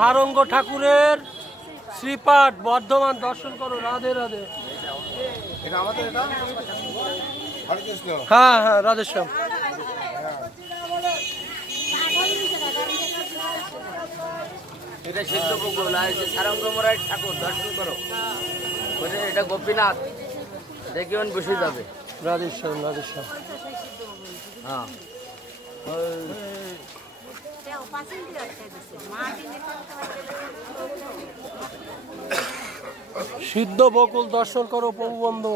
সারঙ্গ ঠাকুরের শ্রীপাঠ বর্ধমান দর্শন করো। রাধে রাধে। হ্যাঁ হ্যাঁ, রাধেশ্যাম। এটা সিদ্ধপুকুর আর সারঙ্গ মোরাই ঠাকুর দর্শন করো। এটা গোপীনাথ দেখবেন বসে যাবে। রাধেশ্যাম রাধেশ্যাম। হ্যাঁ সিদ্ধ বকুল দর্শন করো প্রভু বন্ধু।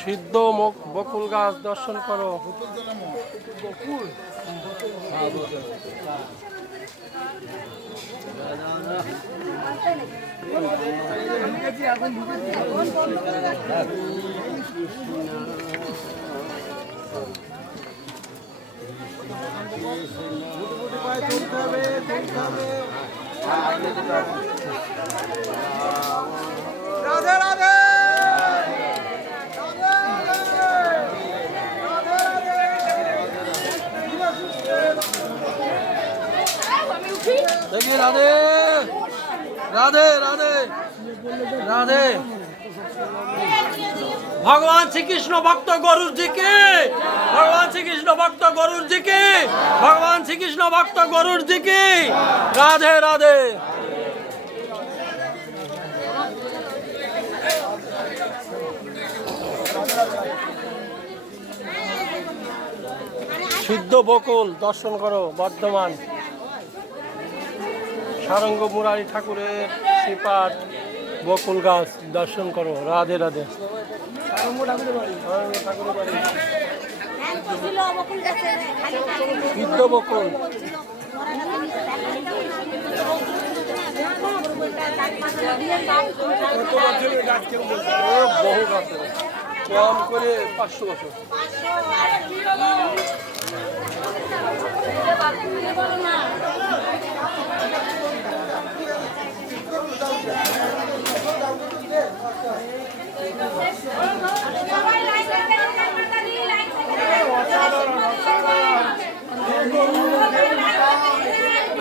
সিদ্ধ বকুল গাছ দর্শন করো। রাধে রাধে। দেখি রাধে রাধে রাধে রাধে। ভগবান শ্রীকৃষ্ণ ভক্ত গরুর জি কি, ভগবান শ্রীকৃষ্ণ ভক্ত গরুর জি কি, ভগবান শ্রীকৃষ্ণ ভক্ত গরুর জি কি। রাধে রাধে। সিদ্ধ বকুল দর্শন করো বর্ধমান। সারঙ্গ মুরারি ঠাকুরের শ্রীপাঠ বকুল গাছ দর্শন করো। রাধে রাধে। সিদ্ধ বকুল বহু গাছ, কম করে 500 বছর।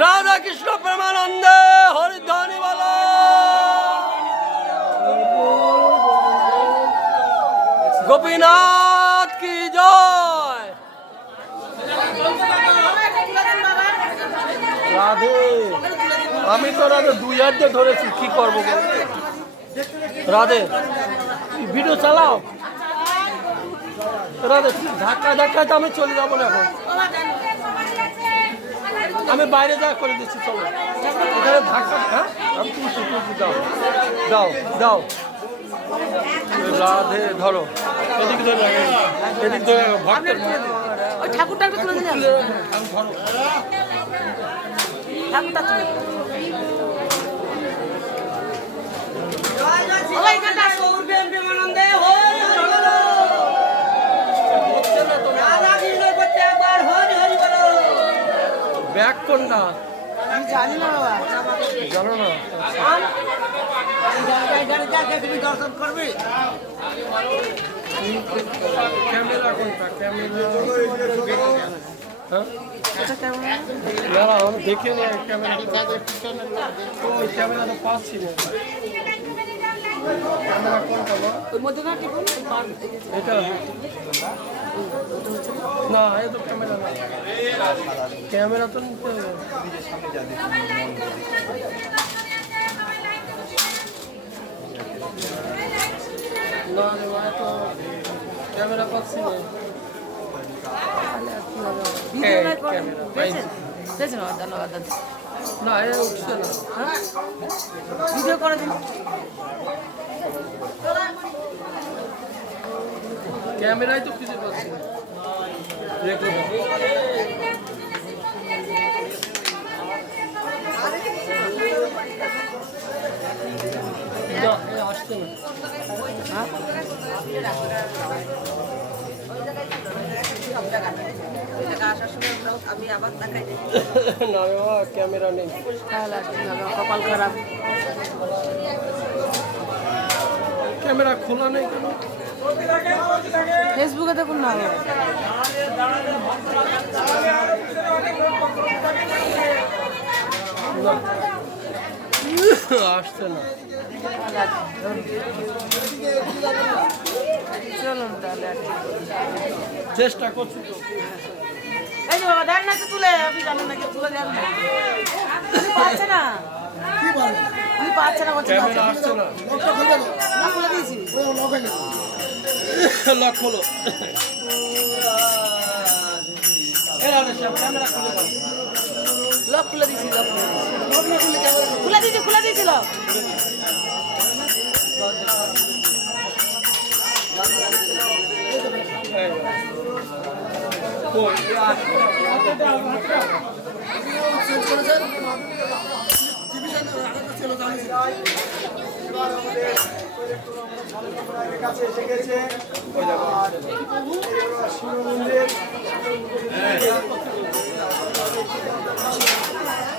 রাধা কৃষ্ণ প্রেমানন্দে হরিধ্বনি বলো। গোপীনাথ কি জয়। রাধে। আমি তো রাধে 2 হাত দিয়ে ধরেছি, কি করবো বল। রাধে ভিডিও চালাও। রাধে ধাক্কা ধাক্কাতে আমি চলে যাবো না এখন, আমি বাইরে যা করে দিচ্ছি। চলো এখানে ধাক্কা। হ্যাঁ আমি তুলছি তুলছি। দাও দাও দাও। রাধে ধরো। এদিকে ধরে এদিক ধরে ভক্তের ঠাকুরটা একটু তুলে দিলে ধরো। ঠাকুরটা তুলে ব্যাগ কোনটা জানি না বাবা। জানো না? দর্শন করবে। ক্যামেরা কোনটা? ক্যামেরা হ্যাঁ না না আমি দেখে নি ক্যামেরা। ওই ক্যামেরা তো পাচ্ছি না। ক্যামেরা কোনটা? ওর মধ্যে না টিপুন। এটা না, এ তো ক্যামেরা না। ক্যামেরা তো নিতে হবে। না রে মা, তো ক্যামেরা পাচ্ছি না। ধন্যবাদ। না এ উঠছে না। ভিডিও করে দিন। ক্যামেরায় তো খুঁজে পাচ্ছি না। আসছে না। আমি আবার দেখাই দিই। না বাবা ক্যামেরা নেই। কপাল খারাপ। ক্যামেরা খোলা নেই কেন? ফেসবুকে দেখুন না। আসছে না। চলুন তাহলে আর কি। চেষ্টা করছি তো। এই যে বাবা দেন না তো তুলে, আপনি জানেন না কি তুলে দেন না। উনি পাচ্ছে না, উনি পাচ্ছে না বলছে ক্যামেরা আসছে না। না খুলে দিয়েছি। লক হলো। ক্যামেরা খুলে দাও। লক খুলে দিয়েছি, লক খুলে দিয়েছি, খুলে দিয়েছি লক।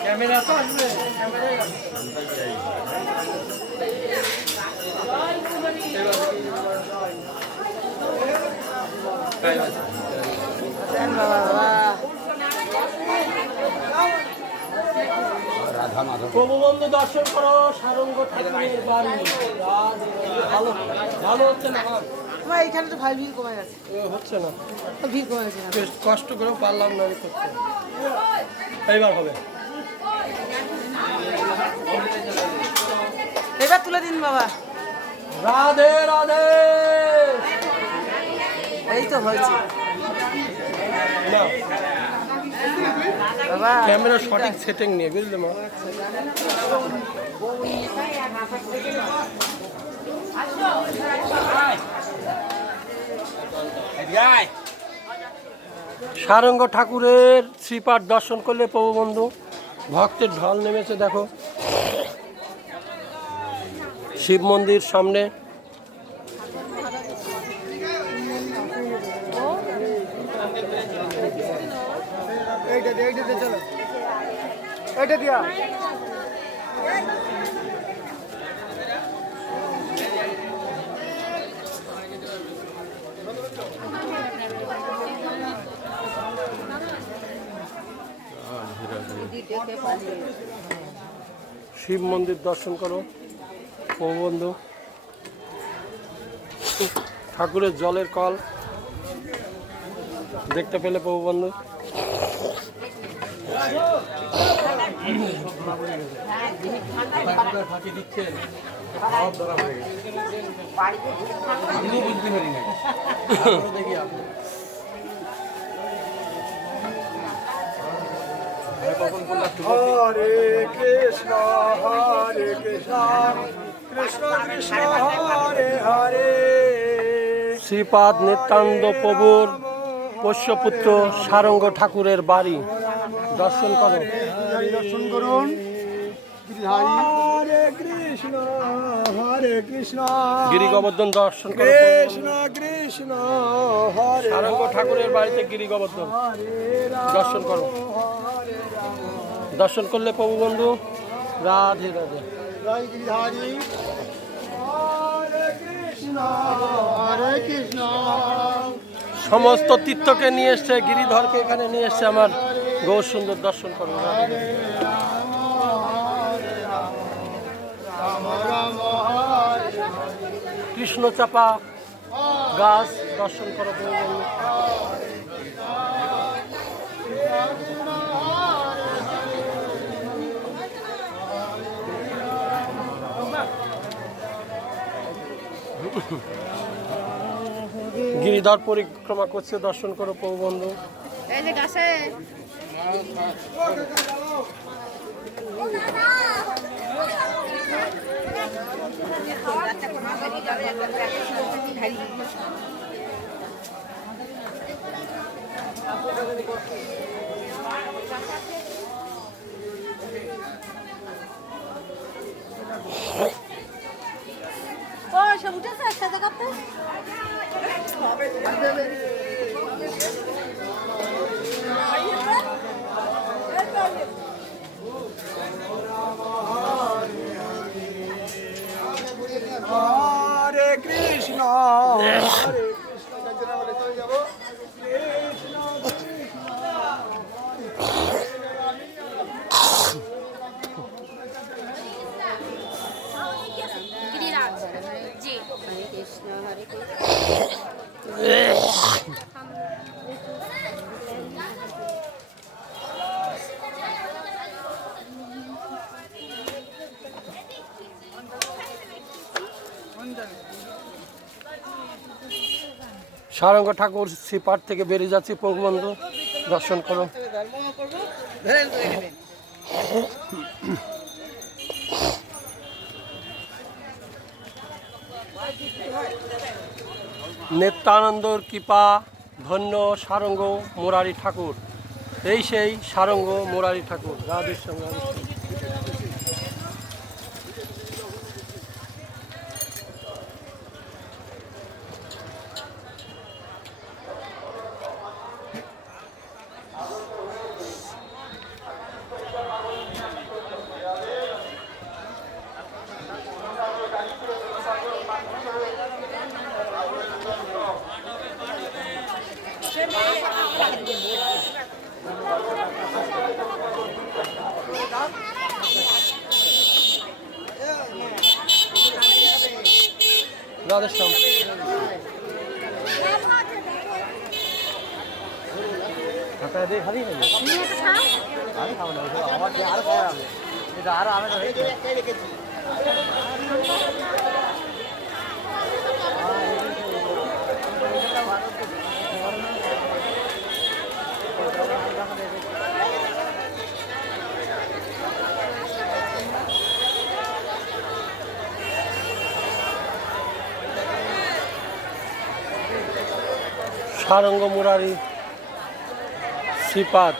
ক্যামেরা তো আসবে। দেন বাবা বাবা। প্রভু বন্ধু দর্শন করো সারঙ্গ ঠাকুরের বাড়ি। ভালো ভালো হচ্ছে না। আমার এইখানে তো ভাই ভিড় কমে গেছে, হচ্ছে না, ভিড় কমে গেছে না। বেশ কষ্ট করেও পারলাম না আমি করতে। এইবার হবে। এবার তুলে দিন বাবা। রাধে রাধে। এই তো হয়েছে না বাবা। ক্যামেরা সঠিক সেটিং নিয়ে বুঝলে মা। সারঙ্গ ঠাকুরের শ্রীপাঠ দর্শন করলে প্রভু বন্ধু ভক্তের ঢল নেমেছে। দেখো শিব মন্দির সামনে। শিব মন্দির দর্শন করো প্রভু বন্ধু। ঠাকুরের জলের কল দেখতে পেলে প্রভু বন্ধু। হরে কৃষ্ণ কৃষ্ণ কৃষ্ণ হরে হরে। শ্রীপাদ নিত্যানন্দ প্রভুর পোষ্যপুত্র সারঙ্গ ঠাকুরের বাড়ি দর্শন করো। দর্শন করুন। হরে কৃষ্ণ গিরি গোবর্ধন দর্শন করো। কৃষ্ণ কৃষ্ণ হরে সারঙ্গ ঠাকুরের বাড়িতে গিরি গোবর্ধন দর্শন করো। দর্শন করলে প্রভু বন্ধু রাধে রাধে। জয় গিরিধারী। হরে কৃষ্ণ সমস্ত তীর্থকে নিয়ে এসছে, গিরিধরকে এখানে নিয়ে এসছে আমার গৌর সুন্দর দর্শন করো। রাধে রাধে। কৃষ্ণ চাপা গাছ দর্শন করো প্রভু বন্ধু। গিরিধর পরিক্রমা করছে দর্শন করো প্রভু বন্ধু। এই যে গাছে সব উঠেছে একসাথে করতে। হরে কৃষ্ণ হরে কৃষ্ণ। চলে যাবো। কৃষ্ণ কৃষ্ণ সারঙ্গ ঠাকুর শ্রীপাঠ থেকে বেরিয়ে যাচ্ছি। প্রভুবন্ধু দর্শন করো। নিত্যানন্দর কৃপা ধন্য সারঙ্গ মুরারি ঠাকুর। এই সেই সারঙ্গ মুরারি ঠাকুর। রাধেশ্যাম রাধেশ্যাম। রাধেশ্যাম। সারঙ্গ মুরারি শ্রীপাদ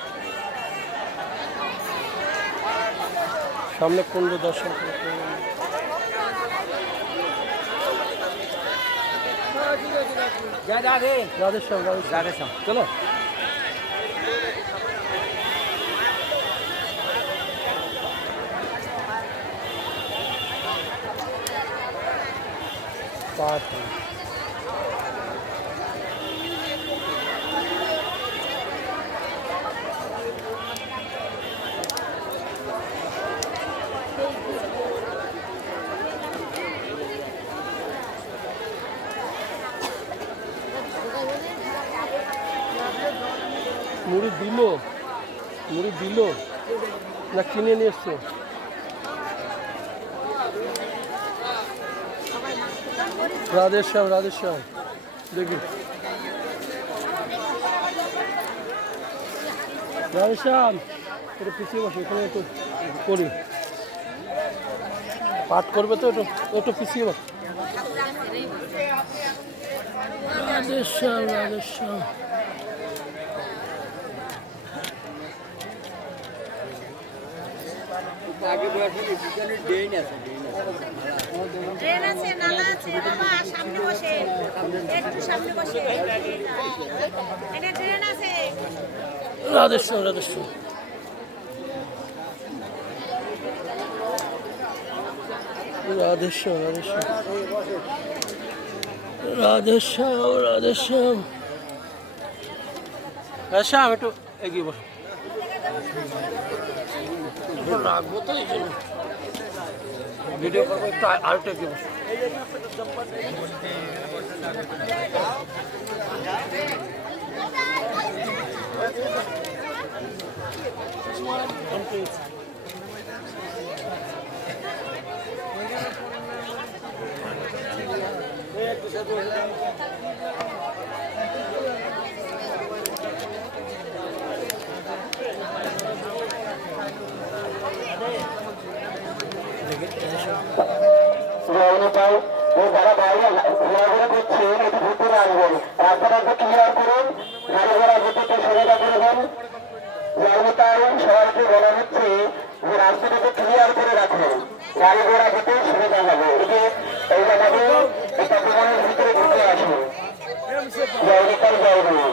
সামনে কুণ্ড দর্শন করতে। রাধেশ্যাম রাধেশ্যাম চলো। পাঠ মুড়ি দিল না কিনে নিয়ে এসছো? রাধেশ্যাম রাধেশ্যাম দেখি। রাধেশ্যাম একটু পিছিয়ে বসো, এখানে একটু করি। পাঠ করবে তো একটু পিছিয়ে বসো। রাধেশ্যাম রাধেশ্যাম। ট্রেন আছে, নালা আছে, বাবা সামনে বসে, একটু সামনে বসে, এটা ট্রেন আছে। রাধেশ্যাম রাধেশ্যাম। রাধেশ্যাম রাধেশ্যাম রাধেশ্যাম রাধেশ্যাম। রাধেশ্যাম একটু এগিয়ে বসো, রাখবো তো এই জন্য ভিডিও করবো। একটু আরেকটু এগিয়ে বসো। যারা বাইরে ঘোরাঘুরি করছে এটি ভিতরে আসবেন। রাস্তাটাকে ক্লিয়ার করুন, গাড়ি ঘোড়া যেতে একটু সুবিধা করে দেন। তাই সবাইকে বলা হচ্ছে যে রাস্তাটাকে ক্লিয়ার করে রাখুন, গাড়ি ঘোড়া যেতে সুবিধা হবে। এই জায়গাতে এটা প্রমাণের ভিতরে ঢুকে আসুন। জয় নেতার জয় গুরু।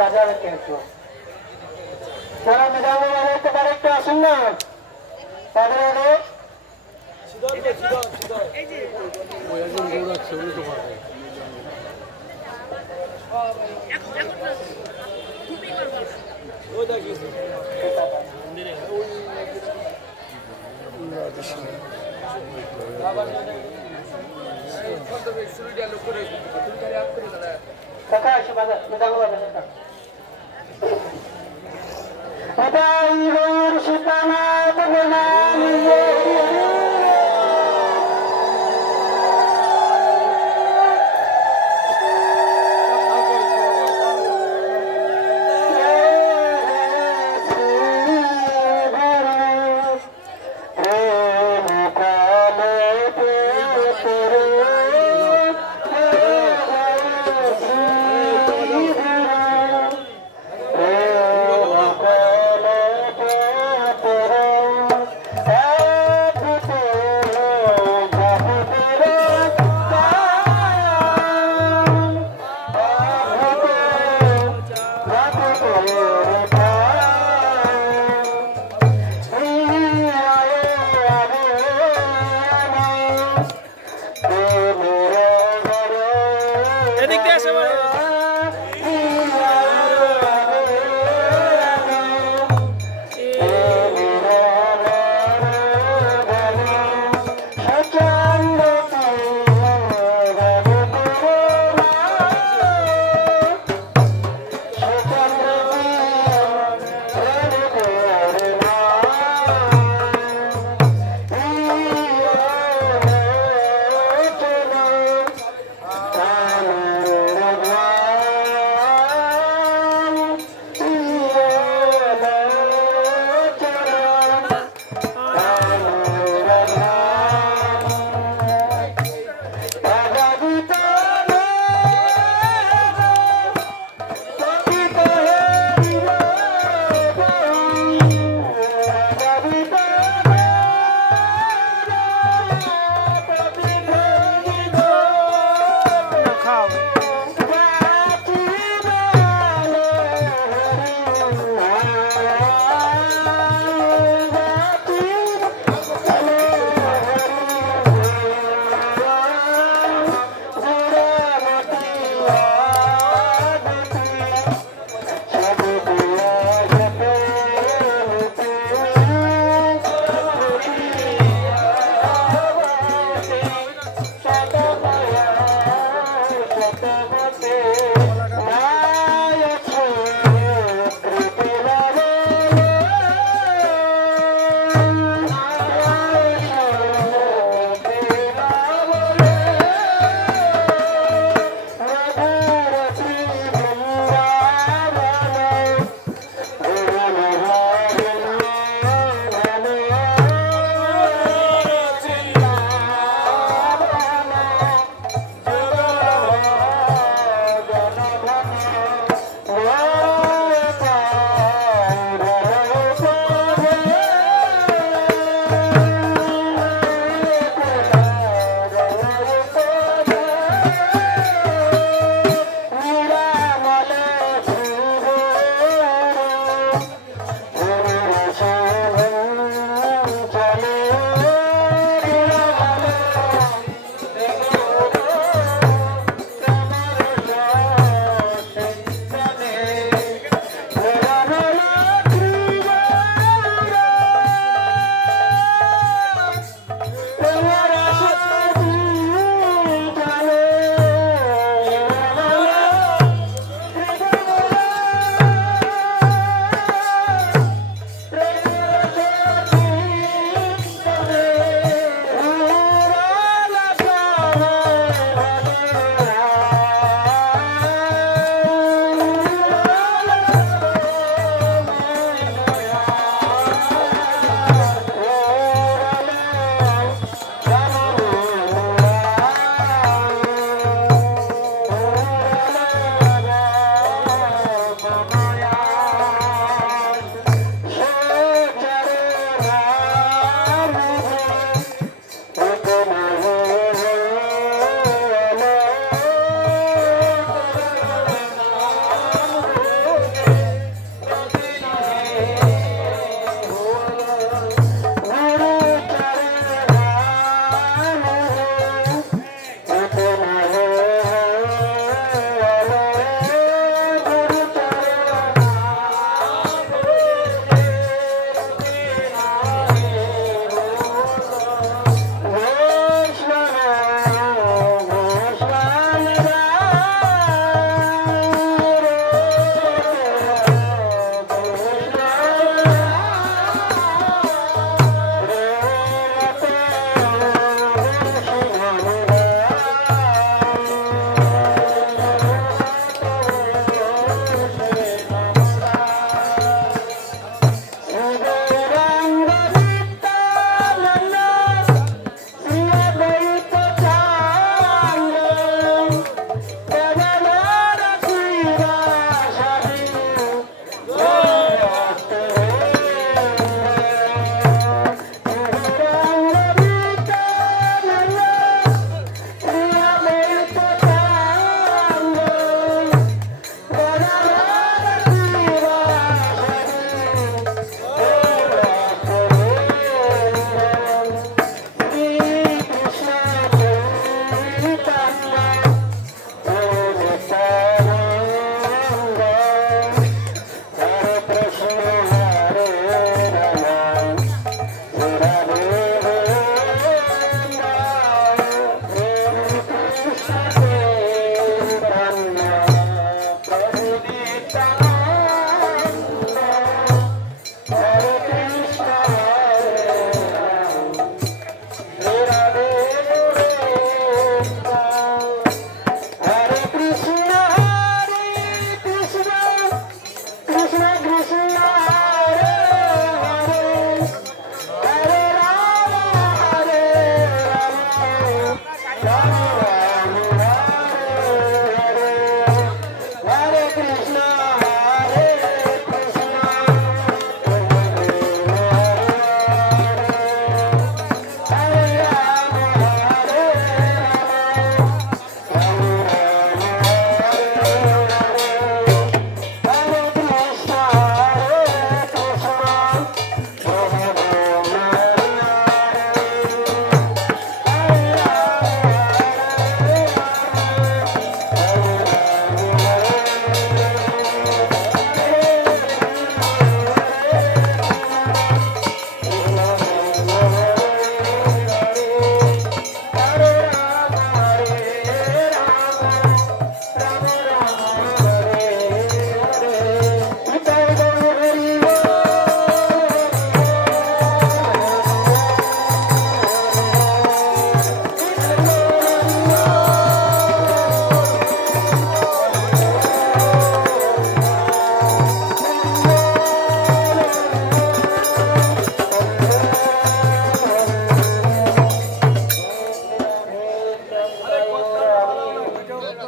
বাজাবে কিন্তু যারা মেধাবী একটু পারে একটু আসুন না তাদের আগে কাকা এসে বাজার মেধাবী বাজার এটাই গৌর সীতানাথ প্রণামী এদিক দিয়ে আসে বলে।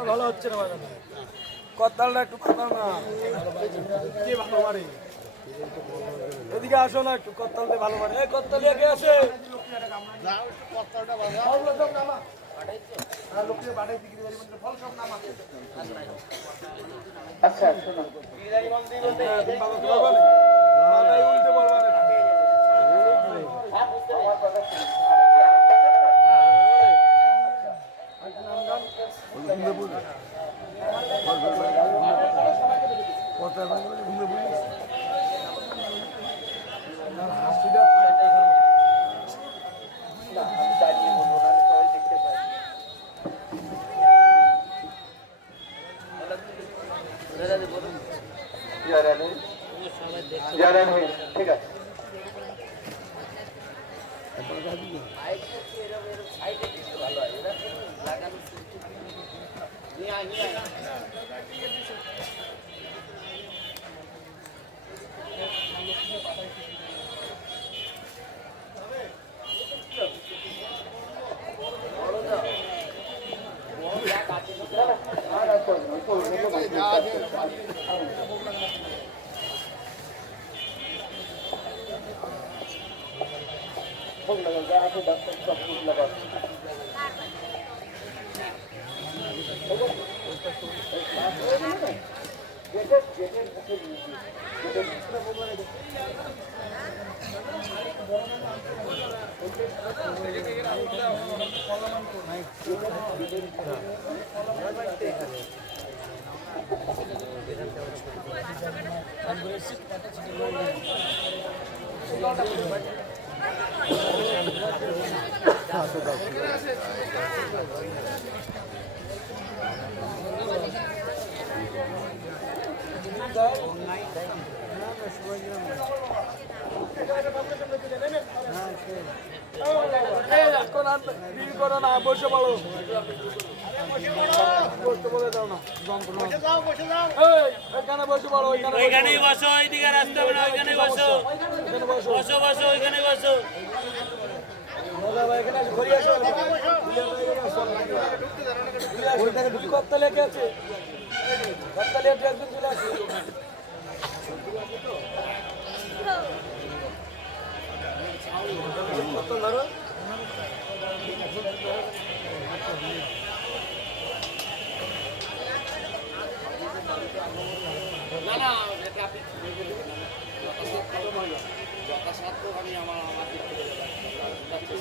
ভালো হচ্ছে না বাজানো কত্তালটা একটু কোথাও না কে ভালো মারে এদিকে আসো না একটু কত্তালতে ভালো মারে এই কত্তাল কে আসে আচ্ছা শোনো মাথায় উল্টে বলবা ঠিক আছে বসে পড়ো বসতে বলে দাও না এখানে বসে পড়ো ওইখানেই বসো, ওইদিকে রাস্তা হবে না, ওইখানেই বসো, বসো বসো, ওইখানে বসো। কত্তালে কে আছে কত্তালে একজন চলে আসে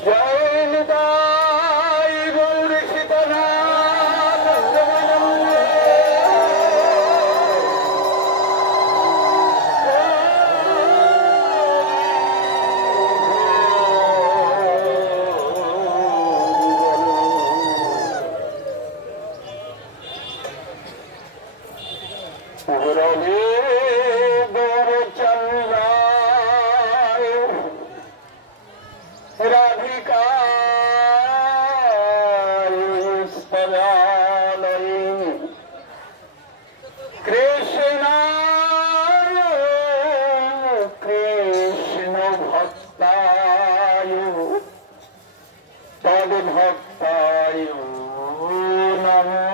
জয় নিতাই গৌর সীতানাথ চলে গৌরচন্দ্রায় রাধিকায় স্তরালয়ে কৃষ্ণায় কৃষ্ণ ভক্তায় তদ্ভক্তায় নমো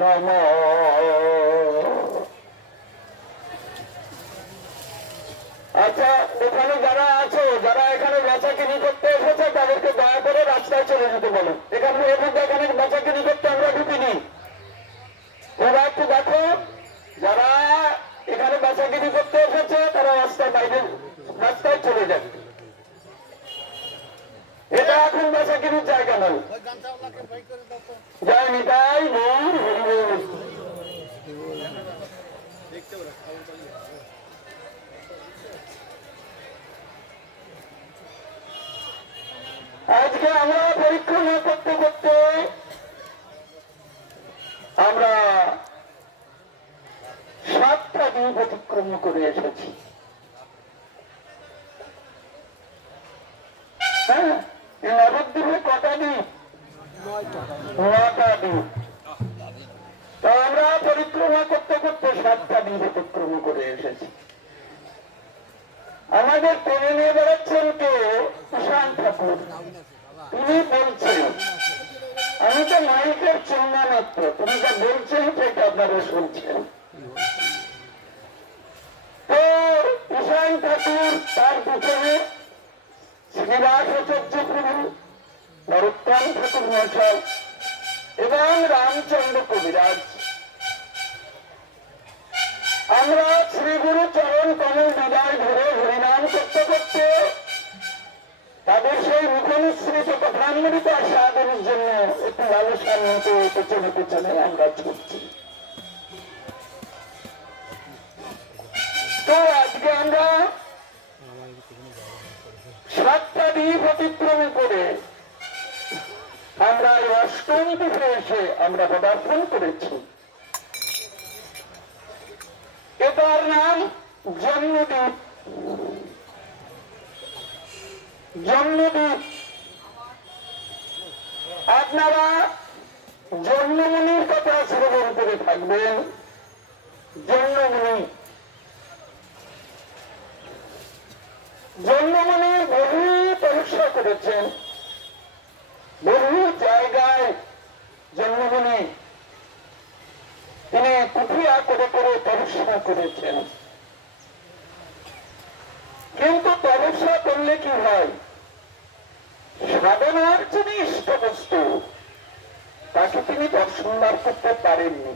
নমঃ। আচ্ছা, এখানে যারা আছো, যারা এখানে বেচাকিনি করতে এসেছে, তাদেরকে দয়া করে রাস্তায় চলে যেতে বলো। এখানে এখানে বেচাকিনি করতে আমরা ঢুকিনি। ওরা একটু দেখো, যারা এখানে বেচাকিনি করতে এসেছে তারা রাস্তায় বাইরে রাস্তায় চলে যাবে। এটা এখন বেচাকিনির জায়গা নয়। জয় নিতাই গৌর হরিবোল। আজকে আমরা পরীক্ষা করতে করতে আমরা 7টা দিন অতিক্রম করে এসেছি। হ্যাঁ, নবদ্বীপে কটা দিন? 9টা দিন। তো আমরা পরিক্রমা করতে করতে 7টা দিন অতিক্রম করে এসেছি। আমাদের টেনে নিয়ে বেড়াচ্ছেন কে? ঈশান ঠাকুর। তিনি বলছেন, আমি তো মাইকের চিহ্ন মাত্র, তুমি যা বলছেন সেটা আপনারা শুনছেন। তো ঈশান ঠাকুর, তার পিছনে শ্রীনিবাস আচার্য প্রভু, নরোত্তম ঠাকুর মহাশয় এবং রামচন্দ্র কবিরাজ। আমরা শ্রীগুরু চরণ কমল বিদায় ধরে হরিনাম করতে করতে তাদের সেই মুখনিসৃত কথামৃত আস্বাদনের জন্য একটু লালসার মতো পেছনে পেছনে আমরা ছুটছি। তো আজকে আমরা 7টা দ্বীপ অতিক্রম করে আমরা এই 8ম দ্বীপে এসে আমরা পদার্পণ করেছি। এটার নাম জন্মদ্বীপ। জন্মদ্বীপ। আপনারা জন্মমুনির কথা শ্রবণ করে থাকবেন। জন্মমুনি, জন্মমুনি বহু পরীক্ষা করেছেন, বহু জায়গায় জন্মমুনি তিনি কুঠিয়া করে করে পরীক্ষা করেছেন। কিন্তু পরীক্ষা করলে কি হয়? সাধনার যিনি ইষ্ট বস্তু তাকে তিনি দর্শন লাভ করতে পারেননি।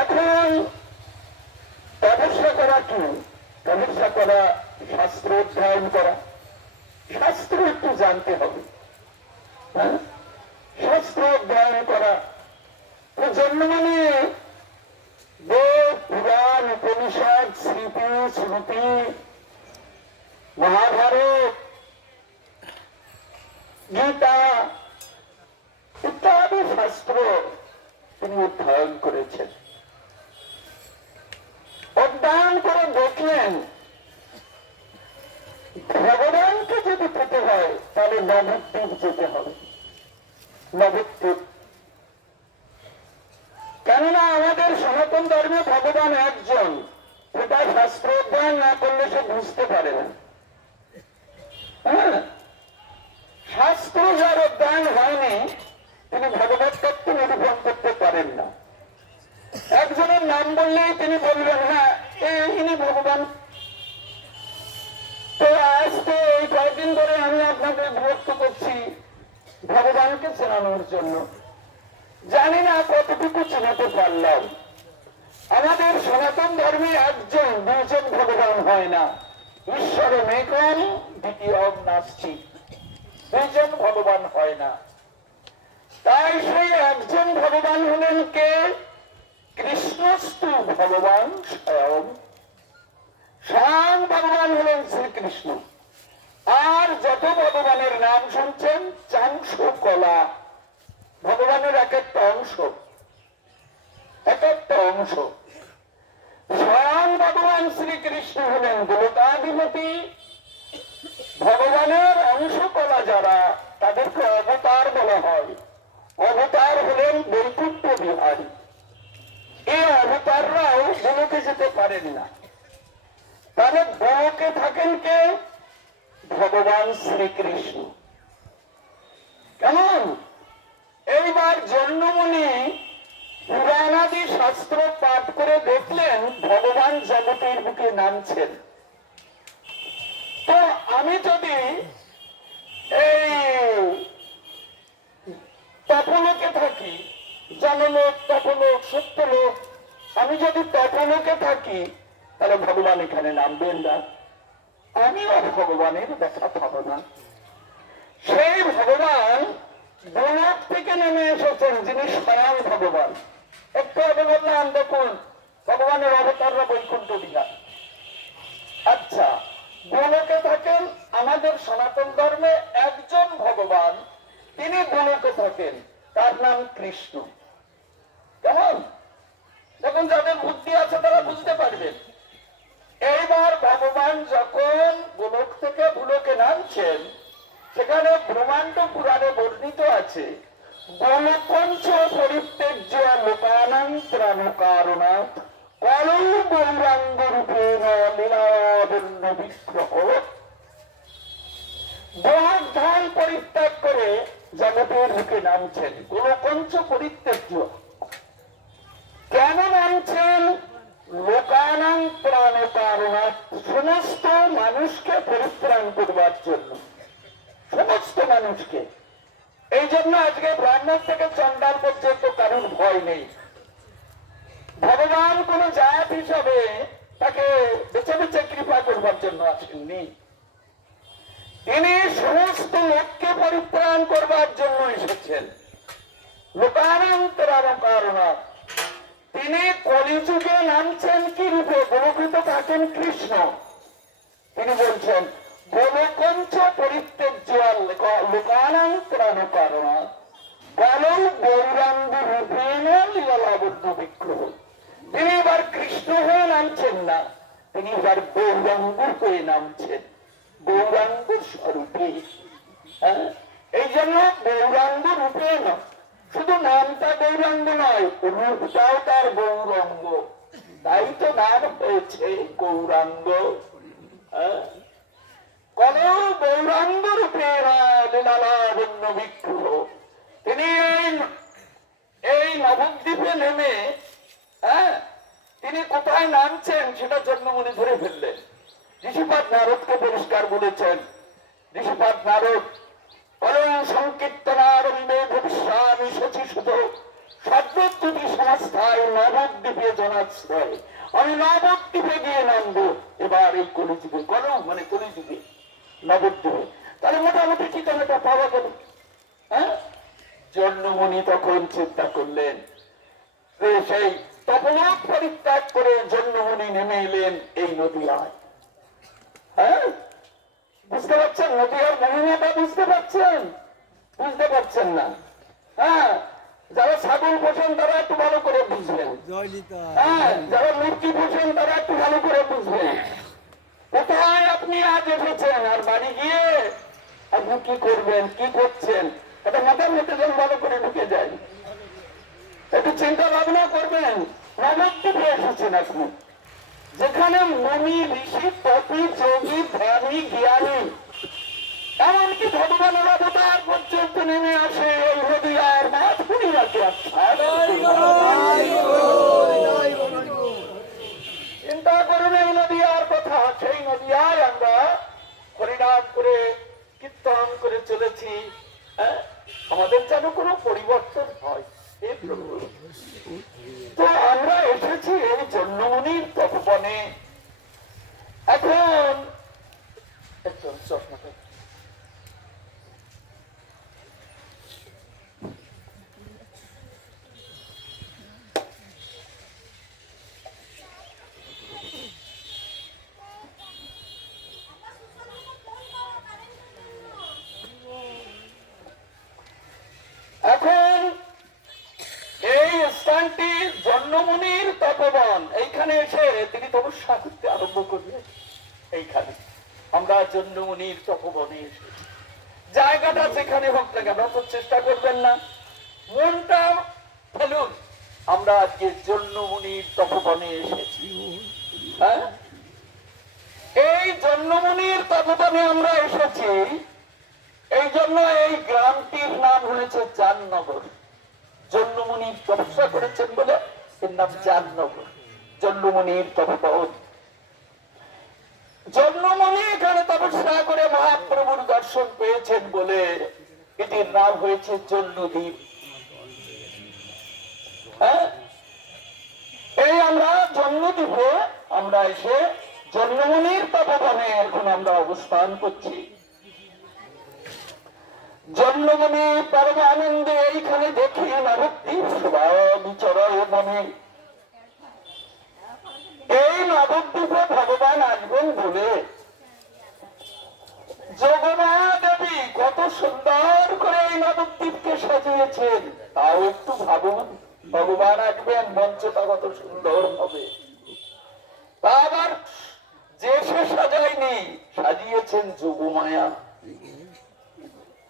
এখন তপস্যা করা কি? তপস্যা করা শাস্ত্র অধ্যয়ন করা, শাস্ত্র একটু জানতে হবে। হ্যাঁ, শাস্ত্র অধ্যয়ন করা। তো জন্ম মানে বেদ, পুরাণ, উপনিষদ, স্মৃতি, শ্রুতি, মহাভারত, গীতা ইত্যাদি শাস্ত্র তিনি অধ্যয়ন করেছেন। অধ্যয়ন করে দেখলেন ভগবানকে যদি পেতে হয় তাহলে নবদ্বীপ যেতে হবে। নবদ্বীপ, কেননা আমাদের সনাতন ধর্মে ভগবান একজন, এটা শাস্ত্র অধ্যয়ন না করলে সে বুঝতে পারে না। হ্যাঁ, শাস্ত্র যার অধ্যয়ন হয়নি তিনি ভগবত তত্ত্ব নিরূপণ করতে পারেন না। একজনের নাম বললেই তিনি বলবেন হ্যাঁ ইনি ভগবান। তো আজকে এই কয়েকদিন ধরে আমি আপনাদের বিরক্ত করছি ভগবানকে চেনানোর জন্য। জানি না কতটুকু চিনাতে পারলাম। আমাদের সনাতন ধর্মে একজন, দুজন ভগবান হয় না। ঈশ্বরে মেকম দ্বিতীয় নাস্তি, দুজন ভগবান হয় না। তাই সেই একজন ভগবান হলেন কে? কৃষ্ণস্তু ভগবান স্বয়ং। স্বয়ং ভগবান হলেন শ্রীকৃষ্ণ। আর যত ভগবানের নাম শুনছেন চাংশ কলা, ভগবানের এক একটা অংশ, এক এক অংশ। স্বয়ং ভগবান শ্রীকৃষ্ণ হলেন গোলকাধিপতি। ভগবানের অংশ কলা যারা, তাদেরকে অবতার বলা হয়। অবতার হলেন বৈকুণ্ঠ বিহারী। এই অবতাররাও গোলকে যেতে পারেন না। তাহলে গোলকে থাকেন কে? ভগবান শ্রীকৃষ্ণ। কেমন? এইবার জন্মমুনি পুরাণাদি শাস্ত্র পাঠ করে দেখলেন ভগবান জগতের বুকে নামছেন। তো আমি যদি এই তপলোকে থাকি, জনলোক, তপলোক, সত্যলোক, আমি যদি তপলোকে থাকি, তাহলে ভগবান এখানে নামবেন না, আমিও ভগবানের দেখা পাবো না। সেই ভগবান গোলক থেকে নেমে এসেছেন, যিনি স্বয়ং ভগবান। একটু আগে বললাম, দেখুন ভগবানের অবতাররা বৈকুণ্ঠ বিহার। আচ্ছা, গোলকে থাকেন আমাদের সনাতন ধর্মে একজন ভগবান, তিনি গোলকে থাকেন, তার নাম কৃষ্ণ। কেমন? দেখুন, যাদের বুদ্ধি আছে তারা বুঝতে পারবেন। এইবার ভগবান যখন গোলক থেকে ভুলোকে নামছেন, সেখানে ব্রহ্মাণ্ড পুরাণে বর্ণিত আছে, গোলকঞ্চ পরিত্যজ্য লোকানাং ত্রাণকারণাৎ কলৌ গৌরাঙ্গ রূপেণ লীলাবন্য বিগ্রহ। গোলক ধাম পরিত্যাগ করে জগতের বুকে নামছেন। গোলকঞ্চ পরিত্যজ্য কেন নামছেন? লোকানাং ত্রাণকারণাৎ, সমস্ত মানুষকে পরিত্রাণ করবার জন্য, সমস্ত মানুষকে। এই জন্য আজকে ব্রাহ্মণ থেকে চন্ডাল পর্যন্ত কারোর ভয় নেই। ভগবান কোন জাত হিসাবে তাকে বেছে বেছে কৃপা করবার জন্য আসেননি, তিনি সমস্ত লোককে পরিত্রাণ করবার জন্য এসেছেন। লোকানাং ত্রাণকারণাৎ, তিনি কলিযুগে নামছেন কি রূপে? গোলকিত থাকেন কৃষ্ণ। তিনি বলছেন গোলকঞ্চ পরিত্যজ্য লোকানাং ত্রাণকারণাৎ কলৌ গৌরাঙ্গ রূপেণ লীলাবন্য বিগ্রহ। তিনি এবার কৃষ্ণ হয়ে নামছেন না, তিনি এবার গৌরাঙ্গ হয়ে নামছেন, গৌরাঙ্গ স্বরূপে। হ্যাঁ, এই জন্য গৌরাঙ্গ রূপে না, শুধু নামটা গৌরাঙ্গ নয়, রূপটাও তার গৌরাঙ্গ, তাই তো নাম হয়েছে গৌরাঙ্গ। কলৌ গৌরাঙ্গ রূপেণ লীলাবন্য বিগ্রহ। তিনি এই নবদ্বীপে নেমে তিনি কোথায় নামছেন সেটা জন্মমুনি ধরে ফেললেন। ঋষিপাদ নারদকে পরিষ্কার বলেছেন, ঋষিপাদ নারদ কলৌ সংকীর্তনারম্ভে ভবিষ্যামি শচীসুত সর্বদ্বীপী সংস্থায় নবদ্বীপে জনাশ্রয়। আমি নবদ্বীপে গিয়ে নামবো এবার এই কলিযুগে। কলৌ মানে কলিযুগে, নবদ্বীপে। তাহলে মোটামুটি ঠিকানাটা পাওয়া গেল। হ্যাঁ, জন্মমুনি তখন চিন্তা করলেন, সেই তপলোক পরিত্যাগ করে জন্মমুনি নেমে এলেন এই নদীয়ায়। হ্যাঁ, বুঝতে পারছেন নদীয়ার মহিমাটা? বুঝতে পারছেন? বুঝতে পারছেন না? হ্যাঁ, যারা ছাগল পোষেন তারা একটু ভালো করে বুঝবেন। হ্যাঁ, যারা মূর্তি পোষেন তারা একটু ভালো করে বুঝবেন। কোথায় আপনি আজ এসেছেন, আর বাড়ি গিয়ে আপনি কি করবেন, কি করছেন, এটা মাথার মধ্যে যেন ভালো করে ঢুকে যায়। একটু চিন্তা ভাবনা করবেন। নবদ্বীপে এসেছেন আপনি, যেখানে মুনি, ঋষি, তপি, যোগী, ধ্যানী, জ্ঞানী, এমনকি ভগবানের অবতার পর্যন্ত নেমে আসে এই নদীয়ার মাছ পূর্ণিমাকে। চিন্তা করুন এই নদীয়ার কথা। সেই নদীয়ায় আমরা হরিনাম করে কীর্তন করে চলেছি। আমাদের যেন কোনো পরিবর্তন হয়। তো আমরা এসেছি এই জন্মমুনির তপবনে। এখন তপবন, এইখানে এসে তিনি তপস্যা করতে আরম্ভ করলেন। এইখানে আমরা জন্মমুনির তপবনে এসেছি। জায়গাটা যেখানে হোক না কেন তো চেষ্টা করবেন না, মনটা ফেলুন। আমরা আজকে জন্মমুনির তপবনে এসেছি। হ্যাঁ, এই জন্মমুনির তপবনে আমরা এসেছি, এই জন্য এই গ্রামটির নাম হয়েছে জামনগর। জন্মমুনির তপস্যা করেছেন বলে এর নাম জামনগর, জন্মমুনির তপবন। জন্মমুনি এখানে তপস্যা করে মহাপ্রভুর দর্শন পেয়েছেন বলে এটির নাম হয়েছে জন্মদ্বীপ। হ্যাঁ, এই আমরা জন্মদ্বীপে আমরা এসে জন্মমুনির তপবনে এখন আমরা অবস্থান করছি। জন্মমুনি পরম আনন্দে এইখানে দেখি নবদ্বীপ শোভা বিচরয় মনে। এই নবদ্বীপে ভগবান আসবেন বলে যোগমায়া দেবী কত সুন্দর করে এই নবদ্বীপকে সাজিয়েছেন, তাও একটু ভাবুন। ভগবান আসবেন, মঞ্চটা কত সুন্দর হবে। তা আবার যে সে সাজায়নি, সাজিয়েছেন যোগমায়া।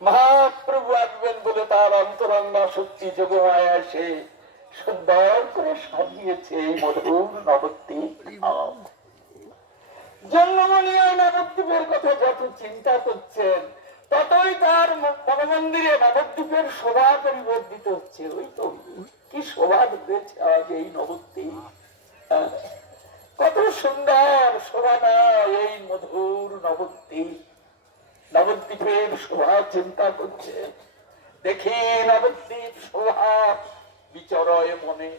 মহাপ্রভু আসবেন বলে তার অন্তরঙ্গা শক্তি যোগমায়া সে সুন্দর করে সাজিয়েছে এই মধুর নবদ্বীপ। জন্মমণি ওই নবদ্বীপের কথা যত চিন্তা করছেন, ততই তার মনমন্দিরে নবদ্বীপের শোভা পরিবর্তিত হচ্ছে। ওই তো কি শোভা দিয়েছে আজ এই নবদ্বীপ, কত সুন্দর শোভা না এই মধুর নবদ্বীপ। নবদ্বীপের শোভা চিন্তা করছে, দেখি নবদ্বীপ শোভা বিচরয় মনে,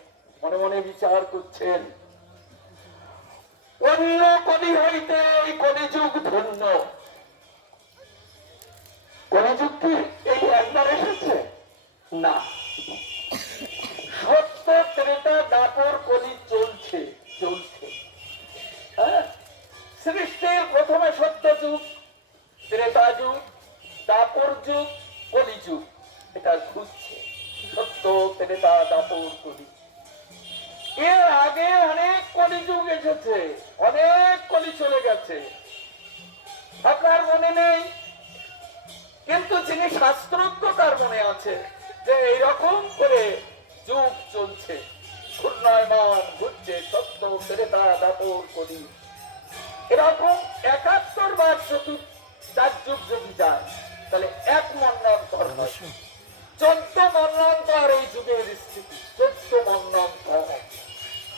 মনে মনে বিচার করছেন। অন্য কলি হইতে এই কলিযুগ ধন্য। কলিযুগ কি এই একবার এসেছে? না, সত্য ত্রেতা দাপর কলি চলছে চলছে। সৃষ্টির প্রথমে সত্য যুগ, ত্রেতা যুগ, দাপর যুগ, কলি যুগ, এটা ঘুরছে। সত্য ত্রেতা দাপর কলি। এর আগে অনেক কলি যুগ এসেছে, অনেক কলি চলে গেছে, আপনার মনে নেই, কিন্তু যিনি শাস্ত্রজ্ঞ তার মনে আছে যে এইরকম করে যুগ চলছে, ঘূর্ণয়মান ঘুরছে সত্য ত্রেতা দাপর কলি। এরকম ৭১ বার চার যুগ যদি যায় তাহলে এক মন্বন্তর হয়। ১৪ মন্বন্তর এই যুগের স্থিতি, ১৪ মন্বন্তর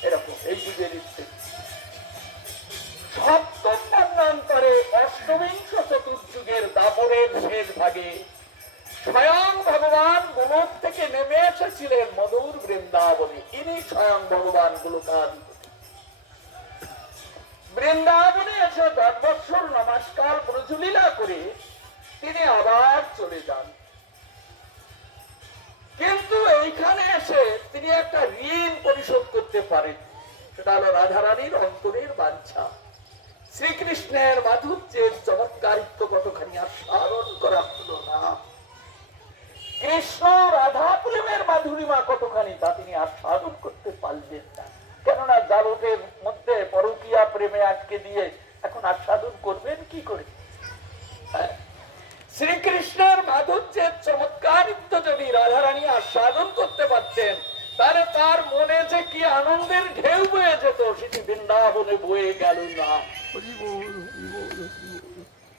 এরকম এই যুগের স্থিতি। সপ্তম মন্বন্তরে অষ্টবিংশ চতুর্যুগের দাপরের শেষ ভাগে স্বয়ং ভগবান গোলক থেকে নেমে এসেছিলেন মধুর বৃন্দাবনে। ইনি স্বয়ং ভগবান গোলকাধিপতি। বৃন্দাবনে এসে ১০ বৎসর নমস্কার ব্রজলীলা করে তিনি আবার চলে যান। কিন্তু এইখানে এসে তিনি একটা ঋণ পরিশোধ করতে পারেন, সেটা হলো রাধারানীর অন্তরের বাঞ্ছা। শ্রীকৃষ্ণের মাধুর্যের চমৎকারিত্ব কতখানি আস্বাদন করা হলো না, কৃষ্ণ রাধা প্রেমের মাধুরিমা কতখানি তা তিনি আস্বাদন করতে পারলেন না। কেননা জগতের মধ্যে পরকীয়া প্রেমে আটকে দিয়ে এখন আস্বাদন করবেন কি করে? শ্রীকৃষ্ণের মাধুর্যের চমৎকারিত্ব যদি রাধারানী আস্বাদন করতে পারতেন, তাহলে তার মনে যে কি আনন্দের ঢেউ বয়ে যেত, সেটি বৃন্দাবনে বয়ে গেল না।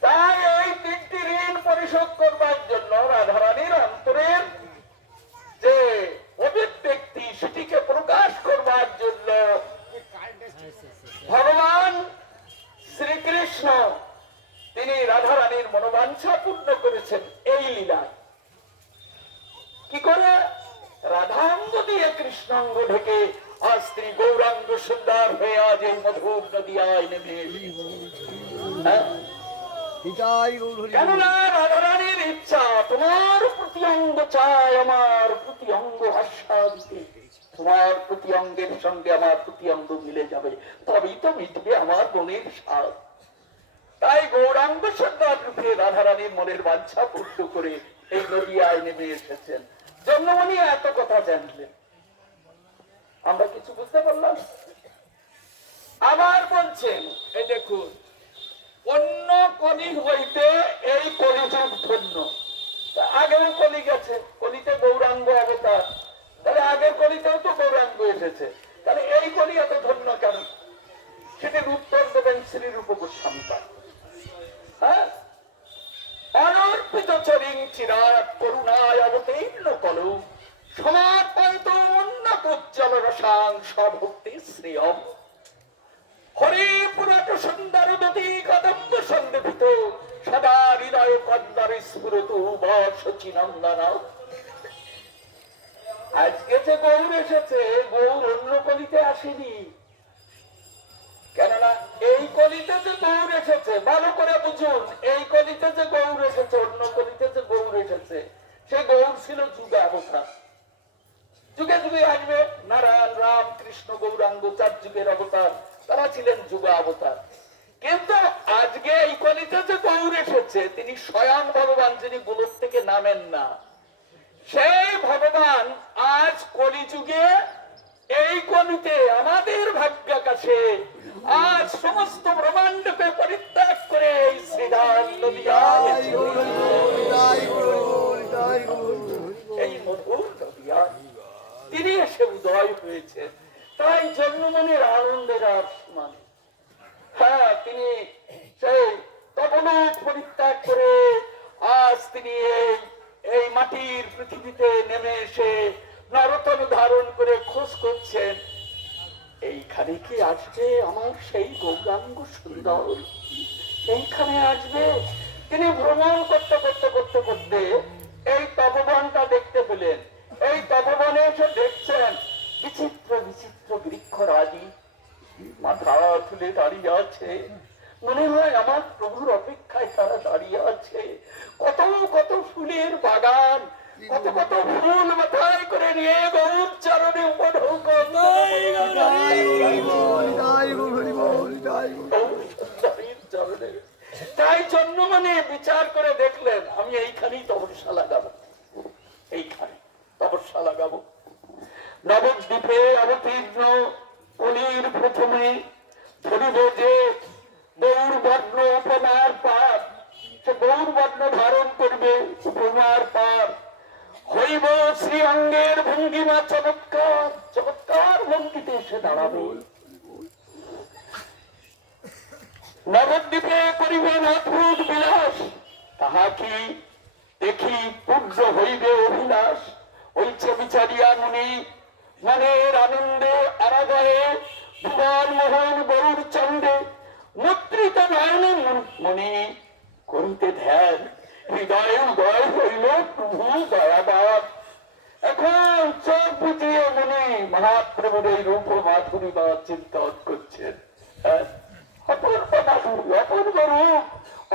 তাই এই ৩টি ঋণ পরিশোধ করবার জন্য রাধারানীর অন্তরের যে অভিব্যক্তি সেটিকে প্রকাশ করবার জন্য ভগবান শ্রীকৃষ্ণ তিনি রাধারানীর মনোবাঞ্ছা পূর্ণ করেছেন এই লীলায়। কি করে? রাধাঙ্গ দিয়ে কৃষ্ণাঙ্গ ঢেকে আজ স্ত্রী গৌরাঙ্গ সুন্দর হয়ে আজ এই মধুর নদিয়ায় নেমে কেননা রাধারানীর ইচ্ছা তোমার প্রতি অঙ্গ চায় আমার প্রতি অঙ্গ আস্বাদিতে, তোমার প্রতি অঙ্গের সঙ্গে আমার প্রতি অঙ্গ মিলে যাবে, তবেই তো মিটবে আমার মনের স্বাদ। তাই গৌরাঙ্গ সুন্দর রূপে রাধারানীর মনের বাঞ্ছা পূর্ণ করে এই নদিয়ায় নেমে এসেছেন। জন্মমণি এত কথা জানলেন, আমরা কিছু বুঝতে পারলাম। আবার বলছেন, এই দেখুন, অন্য কলি হইতে এই কলিযুগ ধন্য। আগেও কলি গেছে, কলিতে গৌরাঙ্গ অবতার, তাহলে আগের কলিতেও তো গৌরাঙ্গ এসেছে, তাহলে এই কলি এত ধন্য কেন? সেটির উত্তর দেবেন শ্রীরূপ গোস্বামী পাদ। হ্যাঁ, অনর্পিত চরিং চিরাত করুণায় অবতীর্ণ কলু সমাপন্ত উন্নতোজ্জ্বল রসাং স্বভক্তি শ্রেয়ম হরে পুরাট সুন্দর দতি কদম্ব সন্দেহিত সদা হৃদয় কন্দর স্ফুরত বর্ষচিনন্দন। আজকে যে গৌর এসেছে, গৌর অন্য কলিতে আসেনি। কেননা এই কলিতে যে গৌর এসেছে, ভালো করে বুঝুন, এই কলিতে যে গৌর এসেছে, অন্য কলিতে যে গৌর এসেছে, সে গৌর ছিল যুগে অবতার। যুগে যুগে আসবে নারায়ণ, রাম, কৃষ্ণ, গৌরাঙ্গ, চার যুগের অবতার, তারা ছিলেন যুগ অবতার। কিন্তু আজকে এই কলিতে যে গৌর এসেছে, তিনি স্বয়ং ভগবান, যিনি গোলক থেকে নামেন না। সেই ভগবান আজ কলিযুগে এই কলিতে আমাদের ভাগ্যাকাশে আজ সমস্ত ব্রহ্মাণ্ডকে পরিত্যাগ করে এই শ্রীধাম নদিয়ায়, এই মধুর নদিয়ায় তিনি এসে উদয় হয়েছে। তাই জন্মমনের আনন্দের আর সীমা নেই। হ্যাঁ, তিনি সেই তপলোক পরিত্যাগ করে আজ তিনি এই মাটির পৃথিবীতে নেমে এসে নরতন ধারণ করে খোঁজ করছেন, এইখানে কি আসবে আমার সেই গৌরাঙ্গ সুন্দর? এইখানে আসবে? তিনি ভ্রমণ করতে করতে করতে করতে এই তপবনটা দেখতে পেলেন। এই তপবনে এসে দেখছেন বিচিত্র বিচিত্র বৃক্ষরাজি মাথা তুলে দাঁড়িয়ে আছে। মনে হয় আমার প্রভুর অপেক্ষায় তারা দাঁড়িয়ে আছে। কত কত ফুলের বাগান, কত কত ফুল মাথায় করে নিয়ে গৌর চরণে চরণে। তাই জন্য মানে বিচার করে দেখলেন, আমি এইখানেই তপস্যা লাগাবো, এইখানে তপস্যা লাগাবো। নবদ্বীপে অবতীর্ণ কলির প্রথমে ধরিব যে গৌরবর্ণ উপমার পাপ, সে গৌরবর্ণ ধারণ করবে উপমার পাপ। হইব শ্রী অঙ্গের ভঙ্গিমা চমৎকার, চমৎকার ভঙ্গিতে এসে দাঁড়াবে। নবদ্বীপে করিবেন অদ্ভুত বিলাস, তাহা কি দেখি পূর্ণ হইবে অভিলাষ। হইছে বিচারিয়া মুনি মনের আনন্দে আরাগয়ে ভুবন মোহন গরুর চন্দ্রে মুদ্রিত নয়নে মনি করিতে ধ্যান হৃদয়ে উদয় হইল প্রভু দয়াবাদ। এখন চোখ বুঝিয়ে মনে মহাপ্রভুর এই রূপ মাধুরী বা চিন্তন করছেন। অপূর্ব মাধুরী, অপূর্ব রূপ,